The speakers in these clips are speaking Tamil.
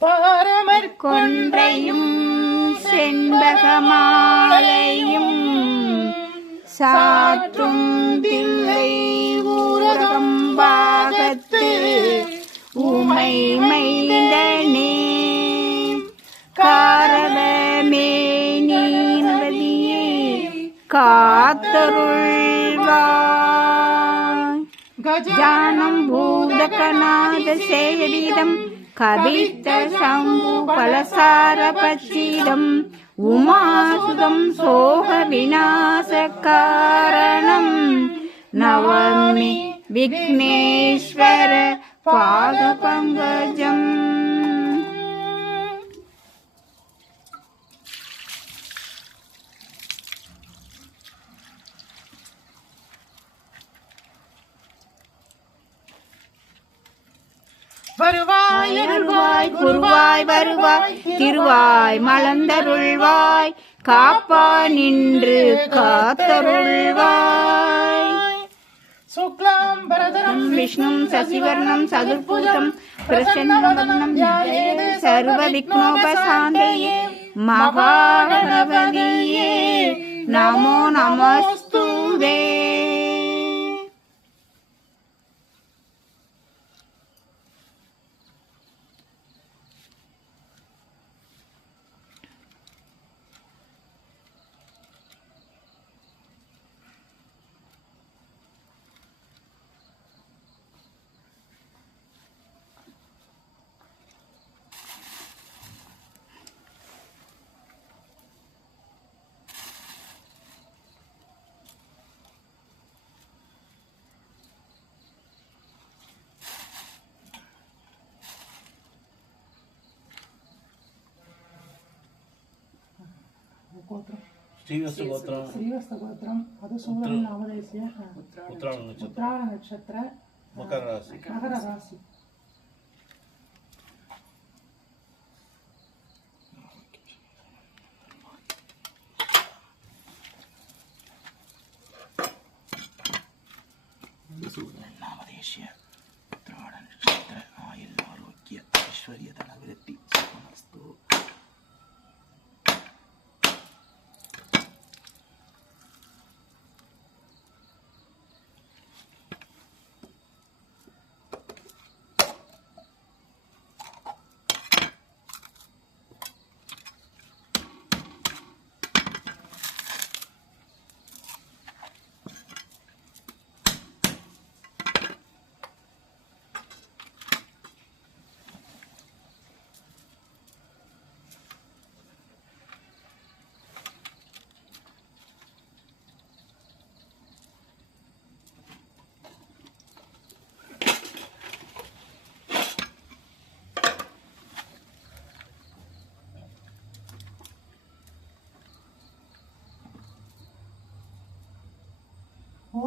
பாரமர் கொன்றையும் செண்பகமாலையும் சாற்றும் தில்லை ஊரகம் பாகத்து உமை மைந்தனே காரலமே நீனவதியே காத்தருள்வாய் கஜானம் பூதகநாத சேவிதம் கவித்த சம்பு பலசார பச்சிதம் உமாசுதம் சோக விநாச காரணம் நவமி விக்னேஸ்வர பாத பங்கஜம். வருவாய் அருள்வாய் குருவாய் வருவாய் திருவாய் மலர்ந்தருள்வாய் காப்பா நின்று காத்தருள்வாய். சுக்லாம் பரதரம் விஷ்ணும் சசிவர்ணம் சதுர்பூதம் பிரசன்னவதனம் சர்வ விக்னோபசாந்தயே மகாகணபதியே நமோ நமஸ்துதே. శ్రీవస్తగోత్రం మధుసూదన నామదేశ్య ఉత్తరాయణ నక్షత్ర మకర రాశి. నామదేశ్య ఉత్తరాయణ నక్షత్ర ఆయుల్ ఆరోగ్య ఐశ్వర్య ధన వృద్ధి సమస్తు.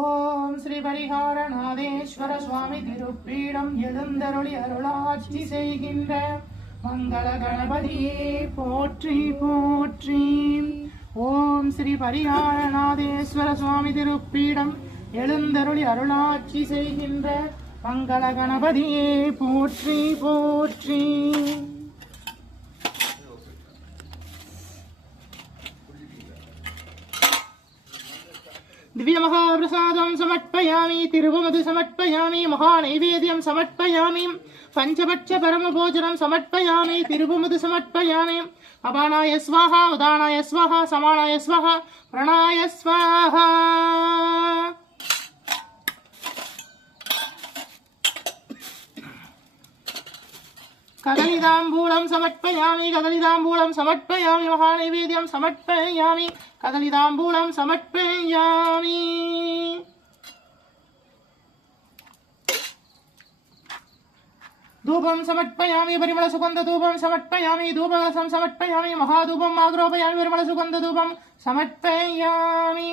ஓம் ஸ்ரீ பரிகாரநாதேஸ்வர சுவாமி திருப்பீடம் எழுந்தருளி அருளாட்சி செய்கின்ற மங்கள கணபதியே போற்றி போற்றி. ஓம் ஸ்ரீ பரிகாரநாதேஸ்வர சுவாமி திருப்பீடம் எழுந்தருளி அருளாட்சி செய்கின்ற மங்கள கணபதியே போற்றி போற்றி. दिव्य महाप्रसादं समर्पयामि तिरुवमधु समर्पयामि महानैवेद्यं समर्पयामि पंचपक्ष परमभोजनं समर्पयामि तिरुवमधु समर्पयामि अपानाय स्वाहा उदानाय स्वाहा समानाय स्वाहा प्रणाय स्वाहा. कदलीताम्बूलं समर्पयामि महानैवेद्यं समर्पयामि कदलीताम्बूलं समर्पयामि. धूपं समर्पयामि परिमलसुगन्धधूपं समर्पयामि धूपरसं समर्पयामि महाधूपम् आग्रोपयामि परिमलसुगन्धधूपं समर्पयामि.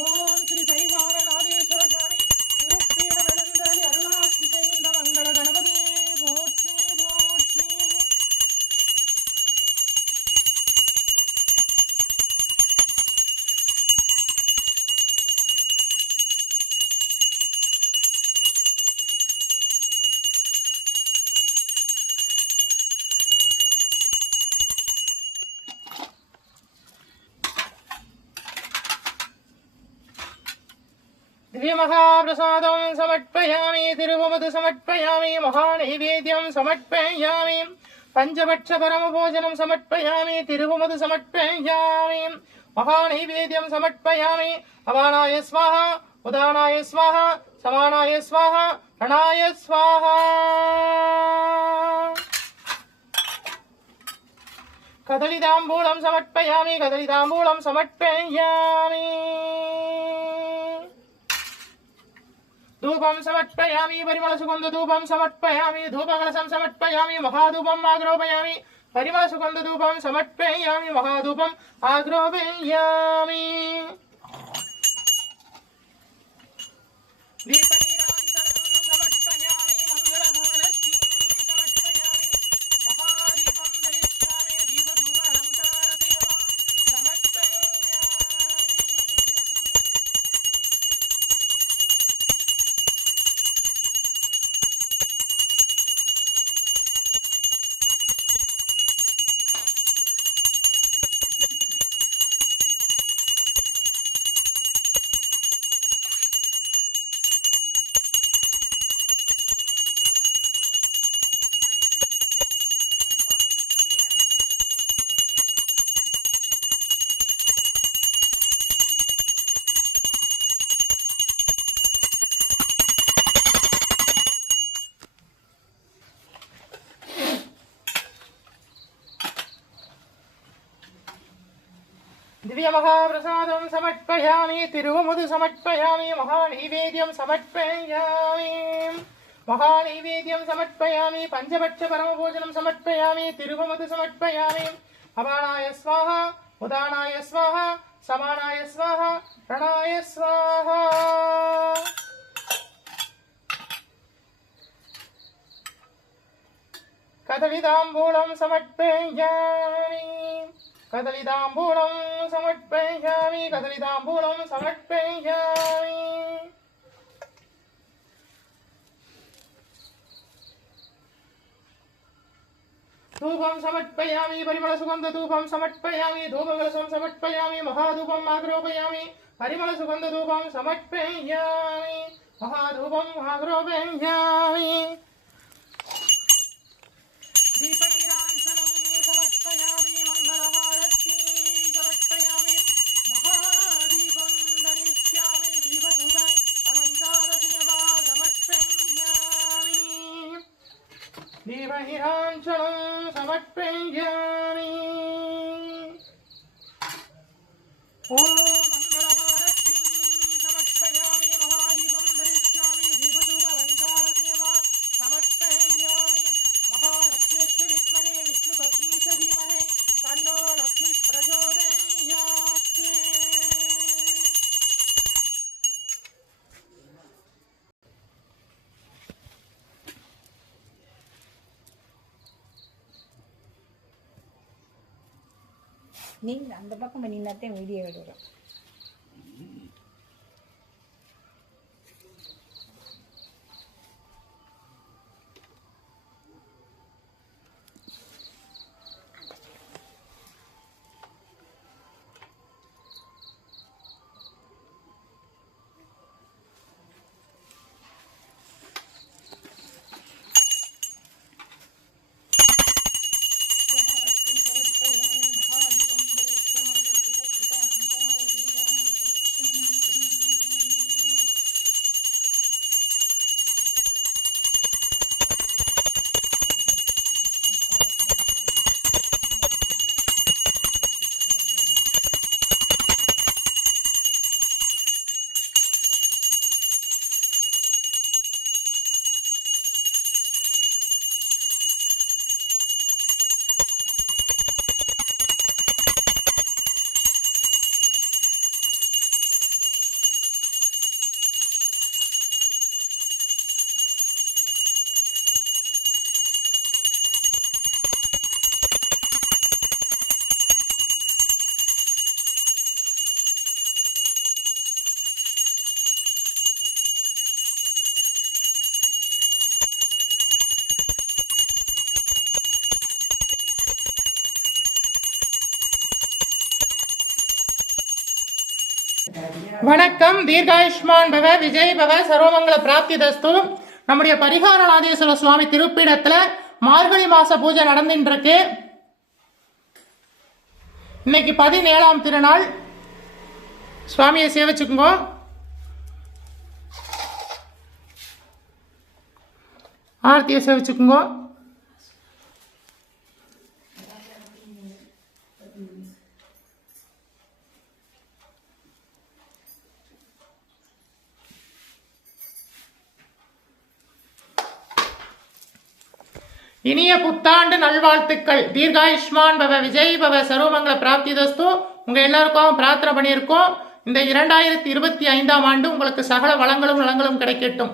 ஓம் ஸ்ரீ பரிவாரநாதேஸ்வர சுவாமி திருப்பீடம் எழுந்தருளி அருளாட்சி செய்த மங்கள கணபதி போற்றி போற்றி. दिव्यमहाप्रसादं समर्पयामि तिरुवमधु समर्पयामि महानैवेद्यं समर्पयामि पञ्चभक्षपरमभोजनं समर्पयामि तिरुवमधु समर्पयामि महानैवेद्यं समर्पयामि अपानाय स्वाहा उदानाय स्वाहा समानाय स्वाहा रणाय स्वाहा. कदलीताम्बूलं समर्पयामि कदलीताम्बूलं समर्पयामि. धूपं समर्पयामि परिमलसुगन्धधूपं समर्पयामि धूपकलशं समर्पयामि महाधूपम् आग्रोपयामि परिमलसुगन्धधूपं समर्पयामि महाधूपम् आग्रोपयामि. दीपनीराञ्जनं समर्पयामि मङ्गलहारतिं समर्पयामि महादीपं धरिष्यामि दीपधूपालङ्कारसेवां समर्पयामि. दिव्यमहाप्रसादं समर्पयामि तिरुवमधु समर्पयामि महानैवेद्यं समर्पयामि महानैवेद्यं समर्पयामि पञ्चभक्षपरमभोजनं समर्पयामि तिरुवमधु समर्पयामि अपानाय स्वाहा उदानाय स्वाहा समानाय स्वाहा रणाय स्वाहा. कदलीताम्बूलं समर्पयामि कदलीताम्बूलं समर्पयामि कदलीताम्बूलं समर्पयामि. धूपं समर्पयामि परिमलसुगन्धधूपं समर्पयामि धूपकलशं समर्पयामि महाधूपम् आग्रोपयामि परिमलसुगन्धधूपं समर्पयामि महाधूपम् आग्रोपयामि. दीपनीराञ्जनं समर्पयामि मङ्गलहारतिं समर्पयामि महादीपं धरिष्यामि दीपधूप अलङ्कारसेवा समर्पयामि. दीपनीराञ्जनं समर्पयामि. ॐ मङ्गलहारतिं समर्पयामि महादीपं धरिष्यामि दीपधूप अलङ्कारसेवा समर्पयामि. महालक्ष्मीश्च विद्महे विष्णुपत्नी च धीमहि तन्नो लक्ष्मी प्रचोदयात्. நீங்கள் அந்த பக்கம் பண்ணினாத்தான் வீடியோ எடுக்கிறோம். வணக்கம். தீர்காயுஷ்மான் பவ, விஜய் பவ, சர்வமங்கல பிராப்தி தஸ்து. நம்முடைய பரிகாரநாதேஸ்வர சுவாமி திருப்பீடத்துல மார்கழி மாச பூஜை நடந்துட்டு இருக்கு. இன்னைக்கு 17ஆம் திருநாள். சுவாமியை சேவிச்சுக்குங்க. ஆர்த்தியை சேவிச்சுக்குங்க. இனிய புத்தாண்டு நல்வாழ்த்துக்கள். தீர்காயுஷ்மான் பவ, விஜய் பவ, சர்வமங்கல பிராப்தி தஸ்து. உங்க எல்லாருக்கும் பிரார்த்தனை பண்ணியிருக்கோம். இந்த 2025ஆம் ஆண்டு உங்களுக்கு சகல வளங்களும் நலங்களும் கிடைக்கட்டும்.